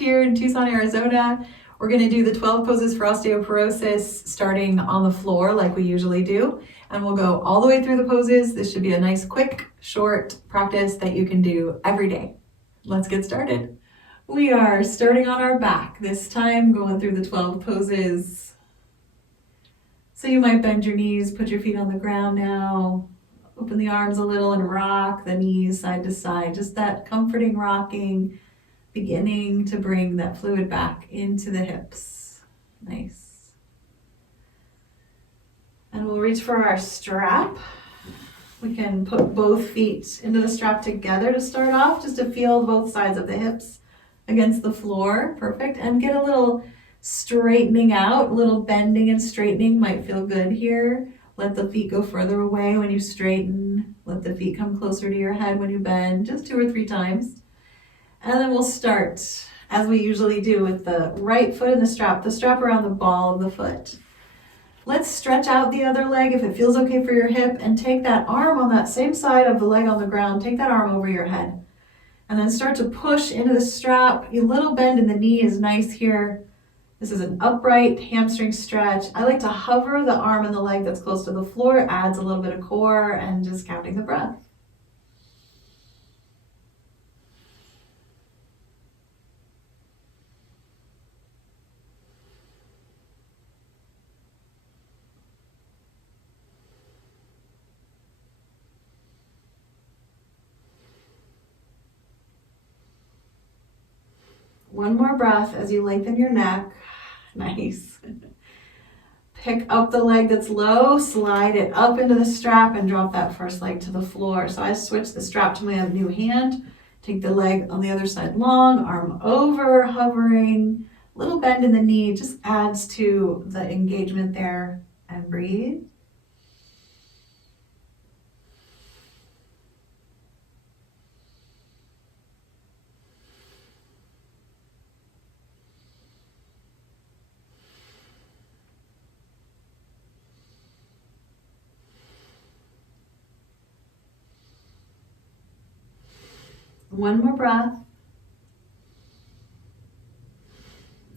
here in Tucson, Arizona. We're going to do the 12 poses for osteoporosis starting on the floor like we usually do. And we'll go all the way through the poses. This should be a nice, quick, short practice that you can do every day. Let's get started. We are starting on our back, this time going through the 12 poses. So you might bend your knees, put your feet on the ground now. Open the arms a little and rock the knees side to side. Just that comforting rocking, beginning to bring that fluid back into the hips. Nice. And we'll reach for our strap. We can put both feet into the strap together to start off, just to feel both sides of the hips against the floor. Perfect. And get a little straightening out, a little bending and straightening might feel good here. Let the feet go further away when you straighten. Let the feet come closer to your head when you bend, just 2 or 3 times. And then we'll start, as we usually do, with the right foot in the strap around the ball of the foot. Let's stretch out the other leg if it feels okay for your hip, and take that arm on that same side of the leg on the ground. Take that arm over your head. And then start to push into the strap. A little bend in the knee is nice here. This is an upright hamstring stretch. I like to hover the arm and the leg that's close to the floor. It adds a little bit of core, and just counting the breath. One more breath as you lengthen your neck. Nice. Pick up the leg that's low, slide it up into the strap, and drop that first leg to the floor. So I switch the strap to my new hand. Take the leg on the other side long, arm over, hovering. Little bend in the knee just adds to the engagement there. And breathe. One more breath.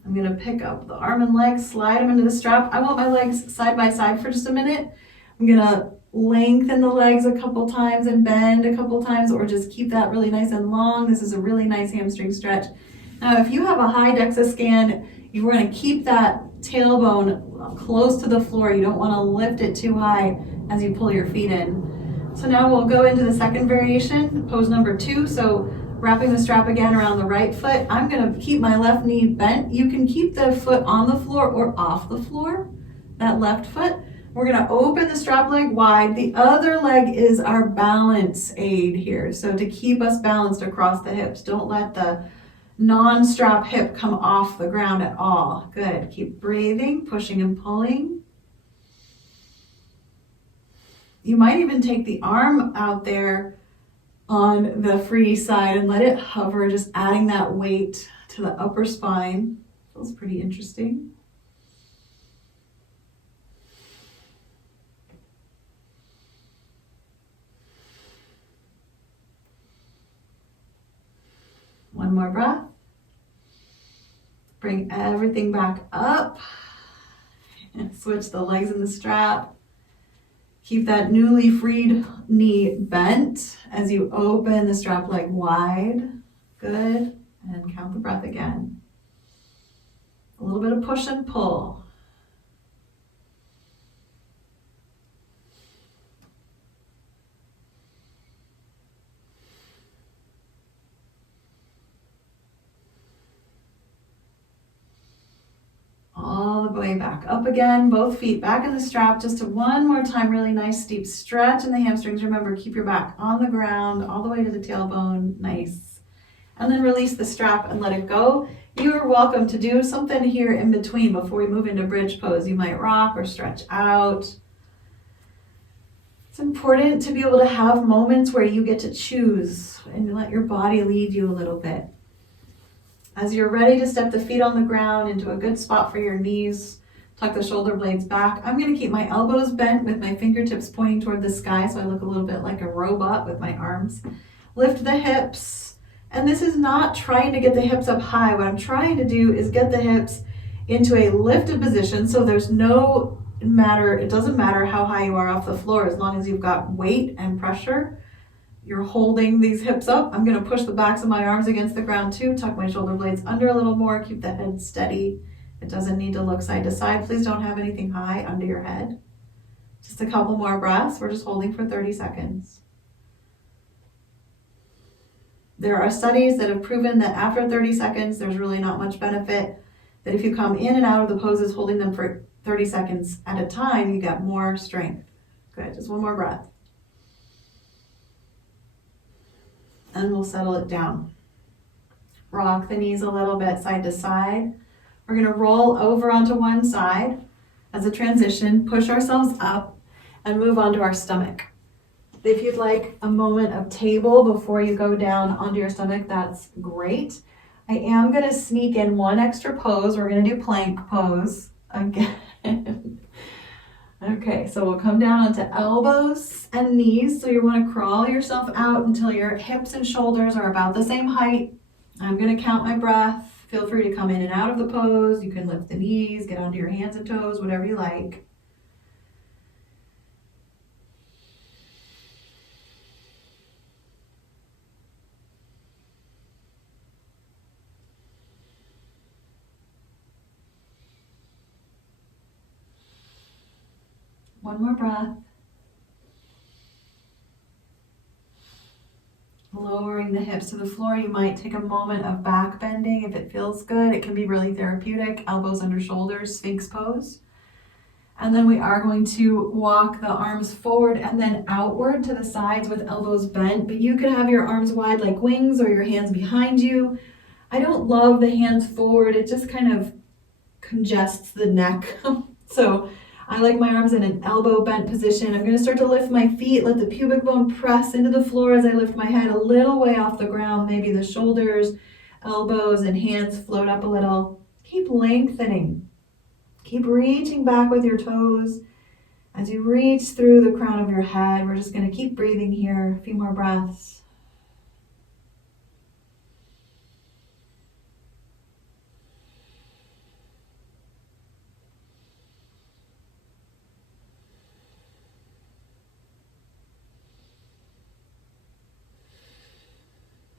I'm going to pick up the arm and leg, slide them into the strap. I want my legs side by side for just a minute. I'm going to lengthen the legs a couple times and bend a couple times, or just keep that really nice and long. This is a really nice hamstring stretch. Now, if you have a high DEXA scan, you're going to keep that tailbone close to the floor. You don't want to lift it too high as you pull your feet in. So now we'll go into the second variation, pose number 2. So wrapping the strap again around the right foot. I'm going to keep my left knee bent. You can keep the foot on the floor or off the floor, that left foot. We're going to open the strap leg wide. The other leg is our balance aid here. So to keep us balanced across the hips, don't let the non-strap hip come off the ground at all. Good. Keep breathing, pushing and pulling. You might even take the arm out there on the free side and let it hover, just adding that weight to the upper spine. Feels pretty interesting. One more breath. Bring everything back up. And switch the legs in the strap. Keep that newly freed knee bent as you open the strap leg wide. Good. And count the breath again. A little bit of push and pull. All the way back up again, both feet back in the strap. Just one more time, really nice steep stretch in the hamstrings. Remember, keep your back on the ground all the way to the tailbone. Nice. And then release the strap and let it go. You are welcome to do something here in between before we move into bridge pose. You might rock or stretch out. It's important to be able to have moments where you get to choose and let your body lead you a little bit. As you're ready to step the feet on the ground into a good spot for your knees, tuck the shoulder blades back. I'm going to keep my elbows bent with my fingertips pointing toward the sky so I look a little bit like a robot with my arms. Lift the hips And this is not trying to get the hips up high. What I'm trying to do is get the hips into a lifted position, so there's no matter, it doesn't matter how high you are off the floor, as long as you've got weight and pressure, you're holding these hips up. I'm gonna push the backs of my arms against the ground too, tuck my shoulder blades under a little more, keep the head steady. It doesn't need to look side to side. Please don't have anything high under your head. Just a couple more breaths. We're just holding for 30 seconds. There are studies that have proven that after 30 seconds, there's really not much benefit. That if you come in and out of the poses, holding them for 30 seconds at a time, you get more strength. Good, just one more breath. And we'll settle it down. Rock the knees a little bit side to side. We're gonna roll over onto one side as a transition, push ourselves up and move onto our stomach. If you'd like a moment of table before you go down onto your stomach, that's great. I am gonna sneak in one extra pose. We're gonna do plank pose again. Okay, so we'll come down onto elbows and knees. So you wanna crawl yourself out until your hips and shoulders are about the same height. I'm gonna count my breath. Feel free to come in and out of the pose. You can lift the knees, get onto your hands and toes, whatever you like. One more breath. Lowering the hips to the floor. You might take a moment of back bending if it feels good. It can be really therapeutic. Elbows under shoulders, Sphinx pose. And then we are going to walk the arms forward and then outward to the sides with elbows bent. But you could have your arms wide like wings or your hands behind you. I don't love the hands forward. It just kind of congests the neck. So I like my arms in an elbow bent position. I'm going to start to lift my feet, let the pubic bone press into the floor as I lift my head a little way off the ground. Maybe the shoulders, elbows, and hands float up a little. Keep lengthening. Keep reaching back with your toes. As you reach through the crown of your head, we're just going to keep breathing here. A few more breaths.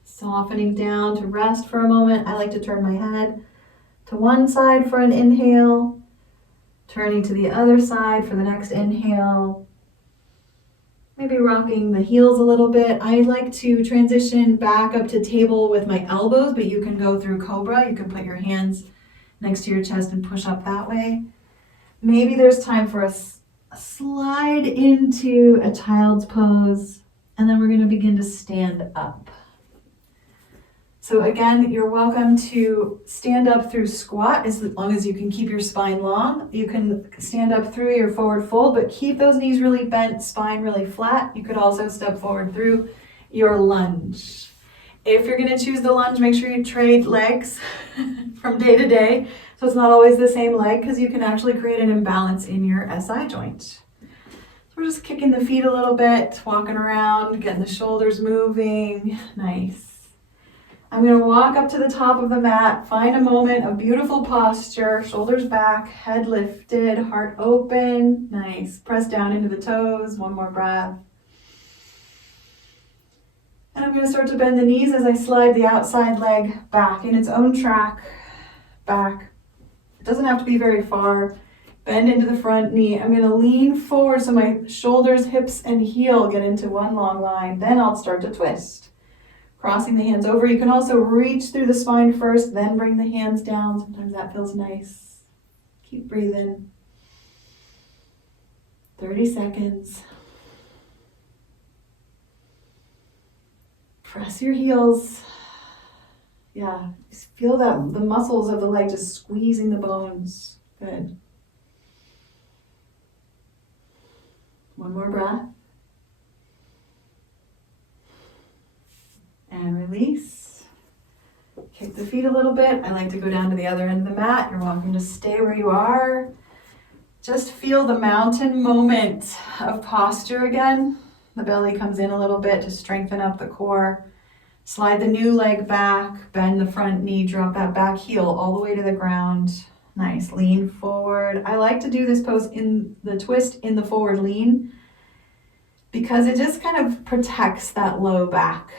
Softening down to rest for a moment. I like to turn my head to one side for an inhale, turning to the other side for the next inhale. Maybe rocking the heels a little bit. I like to transition back up to table with my elbows, but you can go through cobra. You can put your hands next to your chest and push up that way. Maybe there's time for a slide into a child's pose, and then we're going to begin to stand up. So again, you're welcome to stand up through squat as long as you can keep your spine long. You can stand up through your forward fold, but keep those knees really bent, spine really flat. You could also step forward through your lunge. If you're going to choose the lunge, make sure you trade legs from day to day. So it's not always the same leg, because you can actually create an imbalance in your SI joint. So we're just kicking the feet a little bit, walking around, getting the shoulders moving. Nice. I'm going to walk up to the top of the mat, find a moment of beautiful posture, shoulders back, head lifted, heart open. Nice. Press down into the toes. One more breath. And I'm going to start to bend the knees as I slide the outside leg back in its own track. Back. It doesn't have to be very far. Bend into the front knee. I'm going to lean forward so my shoulders, hips, and heel get into one long line. Then I'll start to twist. Crossing the hands over. You can also reach through the spine first, then bring the hands down. Sometimes that feels nice. Keep breathing. 30 seconds. Press your heels. Yeah, just feel that the muscles of the leg just squeezing the bones. Good. One more breath. And release. Kick the feet a little bit. I like to go down to the other end of the mat. You're welcome to stay where you are. Just feel the mountain moment of posture again. The belly comes in a little bit to strengthen up the core. Slide the new leg back, bend the front knee, drop that back heel all the way to the ground. Nice, lean forward. I like to do this pose in the twist in the forward lean because it just kind of protects that low back.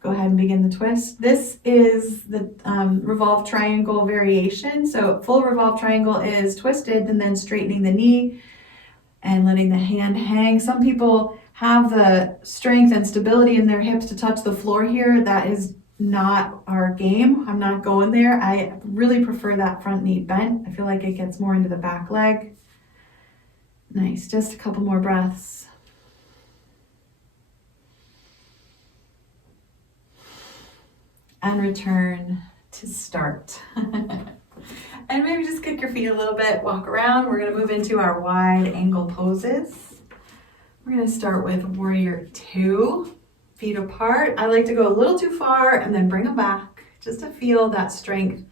Go ahead and begin the twist. This is the revolved triangle variation. So full revolved triangle is twisted and then straightening the knee and letting the hand hang. Some people have the strength and stability in their hips to touch the floor here. That is not our game. I'm not going there. I really prefer that front knee bent. I feel like it gets more into the back leg. Nice, just a couple more breaths. And return to start. And maybe just kick your feet a little bit, walk around. We're gonna move into our wide angle poses. We're gonna start with warrior 2, feet apart. I like to go a little too far and then bring them back just to feel that strength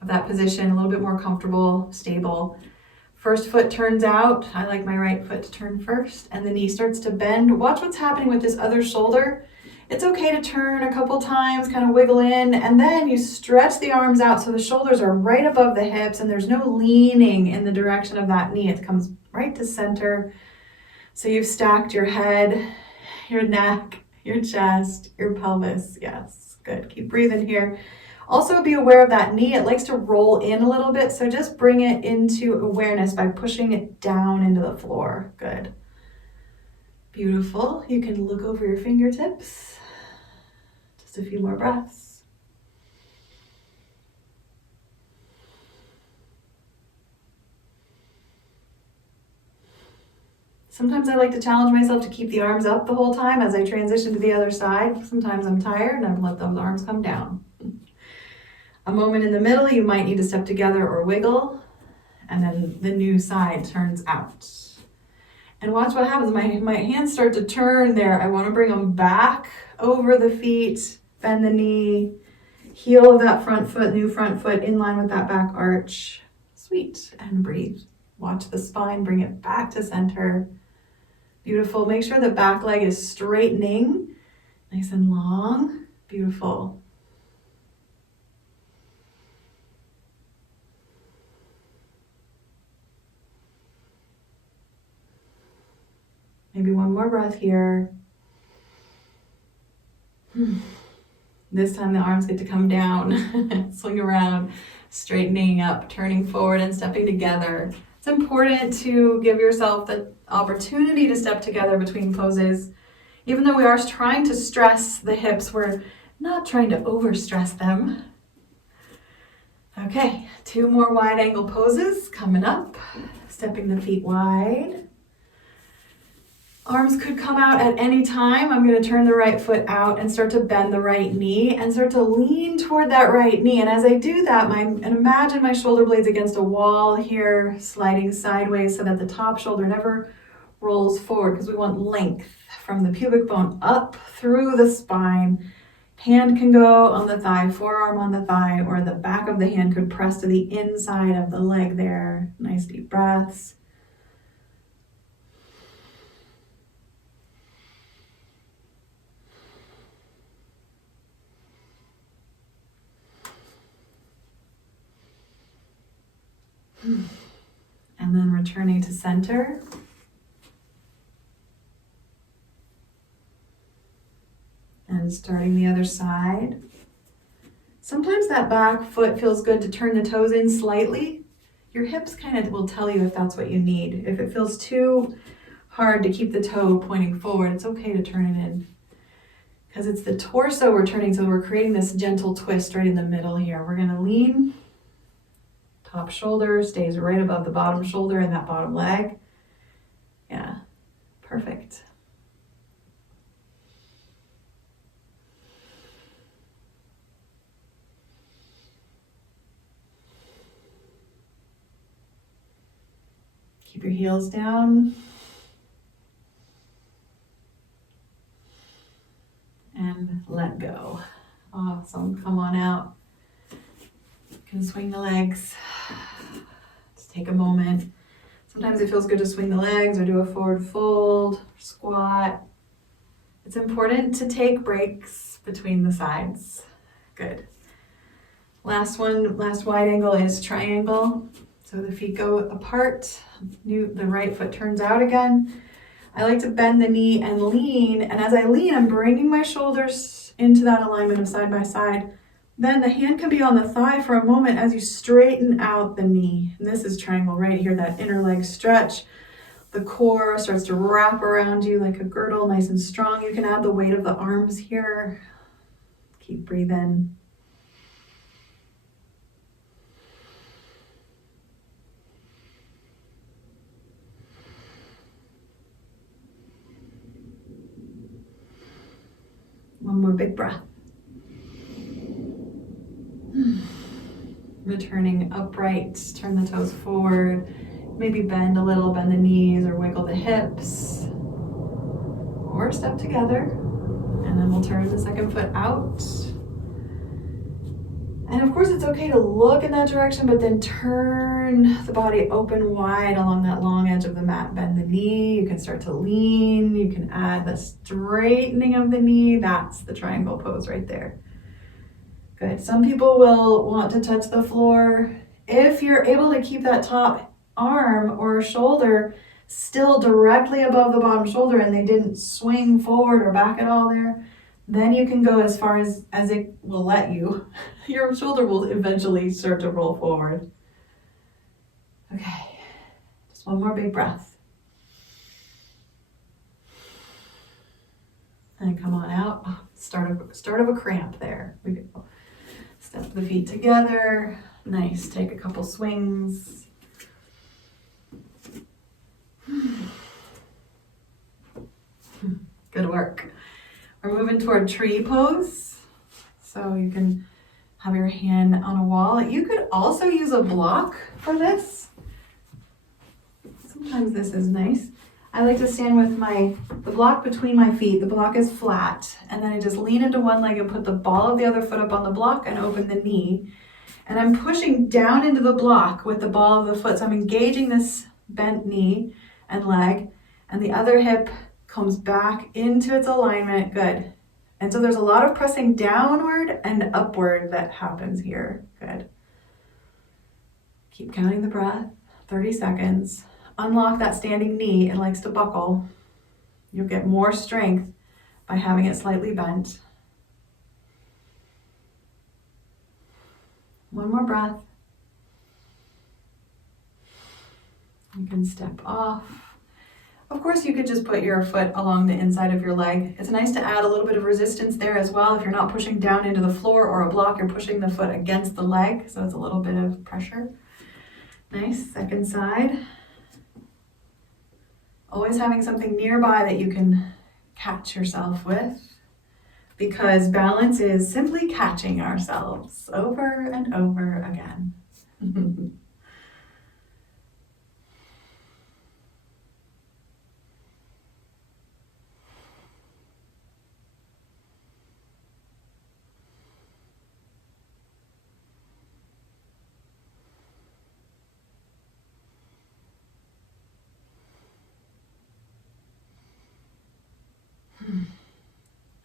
of that position, a little bit more comfortable, stable. First foot turns out. I like my right foot to turn first, and the knee starts to bend. Watch what's happening with this other shoulder. It's okay to turn a couple times, kind of wiggle in, and then you stretch the arms out so the shoulders are right above the hips and there's no leaning in the direction of that knee. It comes right to center. So you've stacked your head, your neck, your chest, your pelvis. Yes, good. Keep breathing here. Also be aware of that knee. It likes to roll in a little bit, so just bring it into awareness by pushing it down into the floor. Good. Beautiful. You can look over your fingertips. Just a few more breaths. Sometimes I like to challenge myself to keep the arms up the whole time as I transition to the other side. Sometimes I'm tired and I let those arms come down. A moment in the middle, you might need to step together or wiggle, and then the new side turns out. And watch what happens. My hands start to turn there. I want to bring them back over the feet, bend the knee, heel of that front foot, new front foot in line with that back arch. Sweet, and breathe. Watch the spine, bring it back to center. Beautiful. Make sure the back leg is straightening, nice and long. Beautiful. Maybe one more breath here. This time the arms get to come down, swing around, straightening up, turning forward and stepping together. It's important to give yourself the opportunity to step together between poses. Even though we are trying to stress the hips, we're not trying to overstress them. Okay, 2 more wide angle poses coming up. Stepping the feet wide. Arms could come out at any time. I'm going to turn the right foot out and start to bend the right knee and start to lean toward that right knee. And as I do that, and imagine my shoulder blades against a wall here, sliding sideways so that the top shoulder never rolls forward, because we want length from the pubic bone up through the spine. Hand can go on the thigh, forearm on the thigh, or the back of the hand could press to the inside of the leg there. Nice deep breaths. And then returning to center. And starting the other side. Sometimes that back foot feels good to turn the toes in slightly. Your hips kind of will tell you if that's what you need. If it feels too hard to keep the toe pointing forward, it's okay to turn it in. Because it's the torso we're turning, so we're creating this gentle twist right in the middle here. We're gonna lean. Top shoulder stays right above the bottom shoulder and that bottom leg. Yeah, perfect. Keep your heels down. And let go. Awesome, come on out. You can swing the legs. Just take a moment. Sometimes it feels good to swing the legs or do a forward fold, squat. It's important to take breaks between the sides. Good. Last one, last wide angle is triangle. So the feet go apart, the right foot turns out again. I like to bend the knee and lean, and as I lean, I'm bringing my shoulders into that alignment of side by side. Then the hand can be on the thigh for a moment as you straighten out the knee. And this is triangle right here, that inner leg stretch. The core starts to wrap around you like a girdle, nice and strong. You can add the weight of the arms here. Keep breathing. One more big breath. Returning upright, turn the toes forward. Maybe bend a little, bend the knees or wiggle the hips. Or step together. And then we'll turn the second foot out. And of course it's okay to look in that direction, but then turn the body open wide along that long edge of the mat. Bend the knee, you can start to lean, you can add the straightening of the knee. That's the triangle pose right there. Good. Some people will want to touch the floor. If you're able to keep that top arm or shoulder still directly above the bottom shoulder and they didn't swing forward or back at all there, then you can go as far as it will let you. Your shoulder will eventually start to roll forward. Okay, just one more big breath. And come on out. Start of a cramp there. We go. Step the feet together. Nice, take a couple swings. Good work. We're moving toward tree pose. So you can have your hand on a wall. You could also use a block for this. Sometimes this is nice. I like to stand with the block between my feet. The block is flat. And then I just lean into one leg and put the ball of the other foot up on the block and open the knee. And I'm pushing down into the block with the ball of the foot. So I'm engaging this bent knee and leg. And the other hip comes back into its alignment. Good. And so there's a lot of pressing downward and upward that happens here. Good. Keep counting the breath. 30 seconds. Unlock that standing knee. It likes to buckle. You'll get more strength by having it slightly bent. One more breath. You can step off. Of course, you could just put your foot along the inside of your leg. It's nice to add a little bit of resistance there as well. If you're not pushing down into the floor or a block, you're pushing the foot against the leg, so it's a little bit of pressure. Nice, second side. Always having something nearby that you can catch yourself with, because balance is simply catching ourselves over and over again.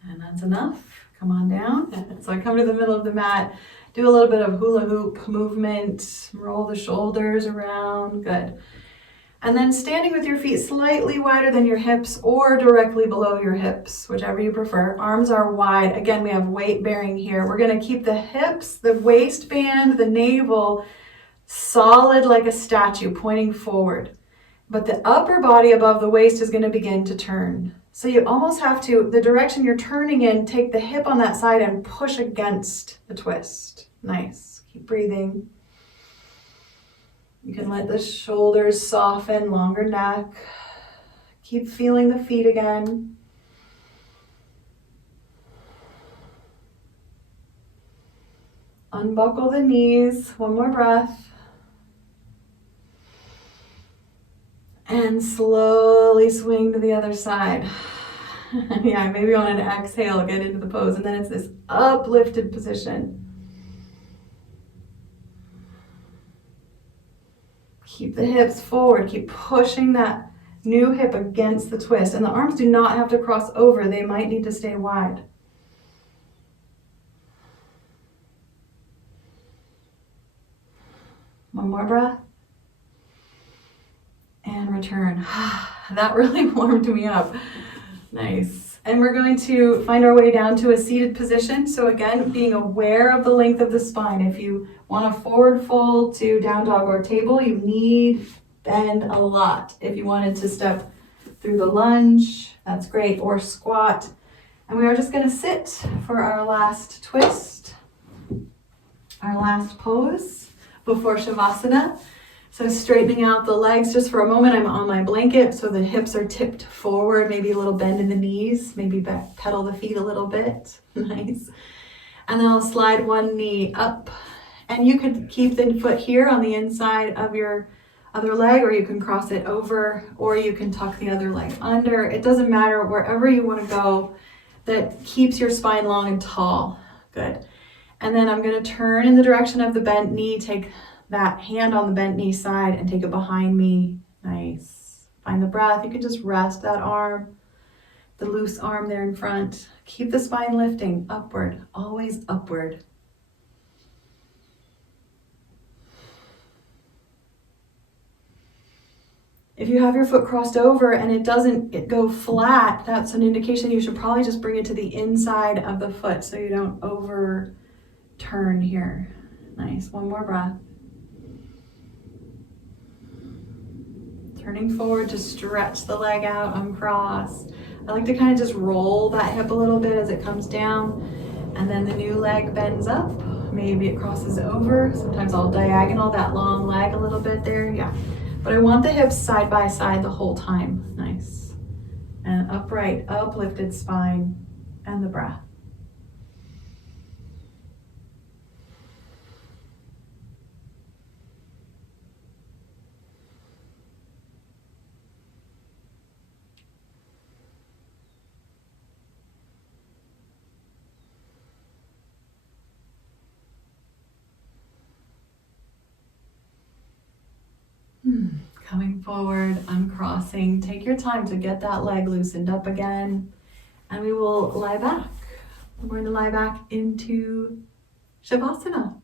And that's enough. Come on down. So I come to the middle of the mat, do a little bit of hula hoop movement, roll the shoulders around. Good. And then standing with your feet slightly wider than your hips or directly below your hips, whichever you prefer. Arms are wide. Again, we have weight bearing here. We're going to keep the hips, the waistband, the navel solid like a statue pointing forward. But the upper body above the waist is going to begin to turn. So you almost have to, the direction you're turning in, take the hip on that side and push against the twist. Nice. Keep breathing. You can let the shoulders soften, longer neck. Keep feeling the feet again. Unbuckle the knees. One more breath. And slowly swing to the other side. Yeah, maybe on an exhale, get into the pose. And then it's this uplifted position. Keep the hips forward. Keep pushing that New hip against the twist. And the arms do not have to cross over. They might need to stay wide. One more breath. And return. That really warmed me up. Nice. And we're going to find our way down to a seated position. So again, being aware of the length of the spine. If you want a forward fold to down dog or table, you need bend a lot. If you wanted to step through the lunge, that's great, or squat. And we are just going to sit for our last twist, our last pose before shavasana. So straightening out the legs just for a moment. I'm on my blanket, so the hips are tipped forward, maybe a little bend in the knees, maybe back pedal the feet a little bit. Nice. And then I'll slide one knee up. And you could keep the foot here on the inside of your other leg, or you can cross it over, or you can tuck the other leg under. It doesn't matter, wherever you want to go that keeps your spine long and tall. Good. And then I'm going to turn in the direction of the bent knee, take that hand on the bent knee side and take it behind me. Nice. Find the breath. You can just rest that arm, the loose arm there in front. Keep the spine lifting upward, always upward. If you have your foot crossed over and it doesn't go flat, that's an indication you should probably just bring it to the inside of the foot so you don't overturn here. Nice. One more breath. Turning forward to stretch the leg out, uncross. I like to kind of just roll that hip a little bit as it comes down, and then the new leg bends up. Maybe it crosses over. Sometimes I'll diagonal that long leg a little bit there, yeah. But I want the hips side by side the whole time. Nice. And upright, uplifted spine, and the breath. Coming forward, uncrossing. Take your time to get that leg loosened up again. And we will lie back. We're going to lie back into Shavasana.